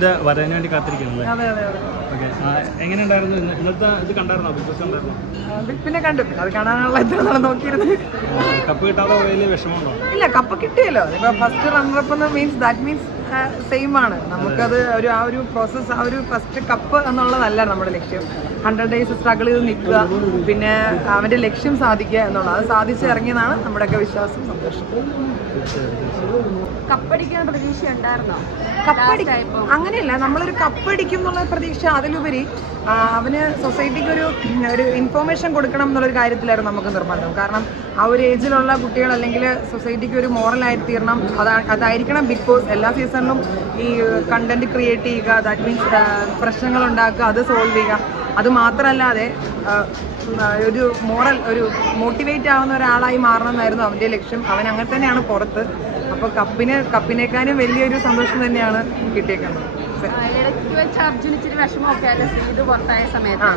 അർജുൻ്റെ വരാൻ വേണ്ടി കാത്തിരിക്കുന്നത്. അതെ അതെ അതെ. ഓക്കെ, എങ്ങനെയുണ്ടായിരുന്നു ഇന്നത്തെ ഇത്? കണ്ടായിരുന്നോ? ബിഗ് ബോസ് കണ്ടായിരുന്നോ? പിന്നെ കണ്ടു. അത് കാണാനുള്ള എത്ര നാളെ നോക്കിയിരുന്നു. കപ്പ് കിട്ടാതെ വലിയ വിഷമമുണ്ടോ? ഇല്ല, കപ്പ് കിട്ടിയല്ലോ. ഇപ്പൊ first runner-up that means same ആണ്. നമുക്കത് ആ ഒരു പ്രോസസ്സ്, ആ ഒരു ഫസ്റ്റ് കപ്പ് എന്നുള്ളതല്ല നമ്മുടെ ലക്ഷ്യം. 100 days സ്ട്രഗിൾ ചെയ്ത് നിൽക്കുക, പിന്നെ അവന്റെ ലക്ഷ്യം സാധിക്കുക എന്നുള്ളത്. അത് സാധിച്ചിറങ്ങിയതാണ് നമ്മുടെയൊക്കെ വിശ്വാസം, സന്തോഷം. കപ്പടിക്കാൻ പ്രതീക്ഷ ഉണ്ടായിരുന്നോ? അങ്ങനെയല്ല, നമ്മളൊരു കപ്പടിക്കും എന്നുള്ള പ്രതീക്ഷ. അതിലുപരി അവന് സൊസൈറ്റിക്ക് ഒരു ഇൻഫോർമേഷൻ കൊടുക്കണം എന്നുള്ളൊരു കാര്യത്തിലായിരുന്നു നമുക്ക് നിർബന്ധം. കാരണം ആ ഒരു ഏജിലുള്ള കുട്ടികൾ അല്ലെങ്കിൽ സൊസൈറ്റിക്ക് ഒരു മോറലായി തീരണം. അതായിരിക്കണം ബിഗ് ബോസ്. എല്ലാ സീസണിലും ഈ കണ്ടന്റ് ക്രിയേറ്റ് ചെയ്യുക, ദാറ്റ് മീൻസ് പ്രശ്നങ്ങൾ ഉണ്ടാക്കുക, അത് സോൾവ് ചെയ്യുക. അത് മാത്രമല്ലാതെ ഒരു ഒരു മോട്ടിവേറ്റ് ആവുന്ന ഒരാളായി മാറണം എന്നായിരുന്നു അവൻ്റെ ലക്ഷ്യം. അവൻ അങ്ങനെ തന്നെയാണ് പുറത്ത്. അപ്പോൾ കപ്പിനേക്കാളും വലിയൊരു സന്തോഷം തന്നെയാണ് കിട്ടിയേക്കുന്നത്. ഇടയ്ക്ക് വെച്ച് അർജുൻ ഇച്ചിരി വിഷമമൊക്കെ അല്ലേ ഇത് പുറത്തായ സമയത്ത്?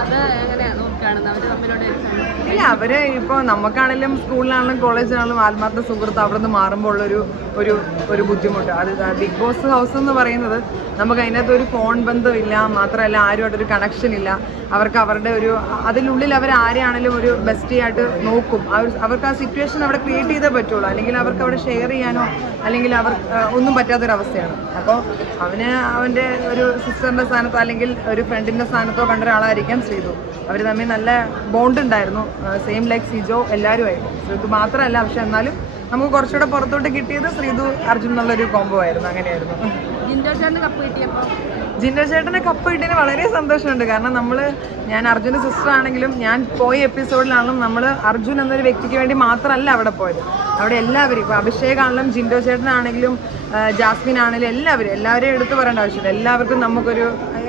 അത് എങ്ങനെയാണ് നോക്കുകയാണെന്ന് അവർ തമ്മിലുള്ള? ഇല്ല, അവര് ഇപ്പോൾ നമുക്കാണെങ്കിലും സ്കൂളിലാണെങ്കിലും കോളേജിലാണെങ്കിലും ആത്മാർത്ഥ സുഹൃത്ത് അവിടെ നിന്ന് മാറുമ്പോൾ ഒരു ബുദ്ധിമുട്ട്. അത് ബിഗ് ബോസ് ഹൗസ് എന്ന് പറയുന്നത് നമുക്ക് അതിനകത്ത് ഒരു ഫോൺ ബന്ധമില്ല, മാത്രമല്ല ആരുമായിട്ടൊരു കണക്ഷൻ ഇല്ല. അവർക്ക് അവരുടെ അതിനുള്ളിൽ അവർ ആരെയാണെങ്കിലും ഒരു ബെസ്റ്റി ആയിട്ട് നോക്കും. അവർക്ക് ആ സിറ്റുവേഷൻ അവിടെ ക്രിയേറ്റ് ചെയ്തേ പറ്റുള്ളൂ. അല്ലെങ്കിൽ അവർക്ക് അവിടെ ഷെയർ ചെയ്യാനോ അല്ലെങ്കിൽ ഒന്നും പറ്റാത്തൊരവസ്ഥയാണ്. അപ്പോൾ അവൻ്റെ ഒരു സിസ്റ്ററിൻ്റെ സ്ഥാനത്തോ അല്ലെങ്കിൽ ഒരു ഫ്രണ്ടിൻ്റെ സ്ഥാനത്തോ കണ്ട ഒരാളായിരിക്കാം ശ്രീതു. അവർ തമ്മിൽ നല്ല ബോണ്ട് ഉണ്ടായിരുന്നു, സെയിം ലൈക്ക് സിജോ എല്ലാവരുമായിരുന്നു. ശ്രീതു മാത്രമല്ല, പക്ഷെ എന്നാലും നമുക്ക് കുറച്ചുകൂടെ പുറത്തോട്ട് കിട്ടിയത് ശ്രീതു അർജുൻ എന്നുള്ളൊരു കോംബോ ആയിരുന്നു. അങ്ങനെയായിരുന്നു. ജിൻഡോ ചേട്ടന് കപ്പ് കിട്ടിയതിന് വളരെ സന്തോഷമുണ്ട്. കാരണം ഞാൻ അർജുൻ്റെ സിസ്റ്റർ ആണെങ്കിലും ഞാൻ പോയ എപ്പിസോഡിലാണെങ്കിലും നമ്മൾ അർജുൻ എന്നൊരു വ്യക്തിക്ക് വേണ്ടി മാത്രമല്ല അവിടെ പോയത്. അവിടെ എല്ലാവരും, ഇപ്പോൾ അഭിഷേക് ആണെങ്കിലും ജിൻഡോ ചേട്ടനാണെങ്കിലും ജാസ്മിൻ ആണെങ്കിലും എല്ലാവരെയും എടുത്തു പറയേണ്ട ആവശ്യമില്ല.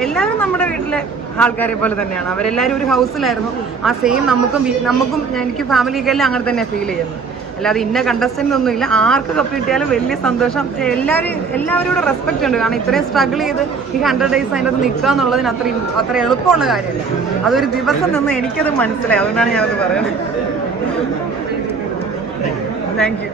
എല്ലാവരും നമ്മുടെ വീട്ടിലെ ആൾക്കാരെ പോലെ തന്നെയാണ്. അവരെല്ലാവരും ഒരു ഹൗസിലായിരുന്നു. ആ സെയിം നമുക്കും എനിക്ക് ഫാമിലിയൊക്കെ എല്ലാം അങ്ങനെ തന്നെയാണ് ഫീൽ ചെയ്യുന്നത്. അല്ലാതെ ഇന്ന കണ്ടസ്റ്റൻ്റ് ഒന്നുമില്ല. ആർക്ക് കപ്പ് കിട്ടിയാലും വലിയ സന്തോഷം. എല്ലാവരോടും റെസ്പെക്റ്റ് ഉണ്ട്. കാരണം ഇത്രയും സ്ട്രഗിൾ ചെയ്ത് ഈ 100 days അതിനകത്ത് നിൽക്കുക എന്നുള്ളതിന് അത്ര എളുപ്പമുള്ള കാര്യമല്ല. അതൊരു ദിവസം നിന്ന് എനിക്കത് മനസ്സിലായി. അതുകൊണ്ടാണ് ഞാനത് പറയുന്നത്. Thank you.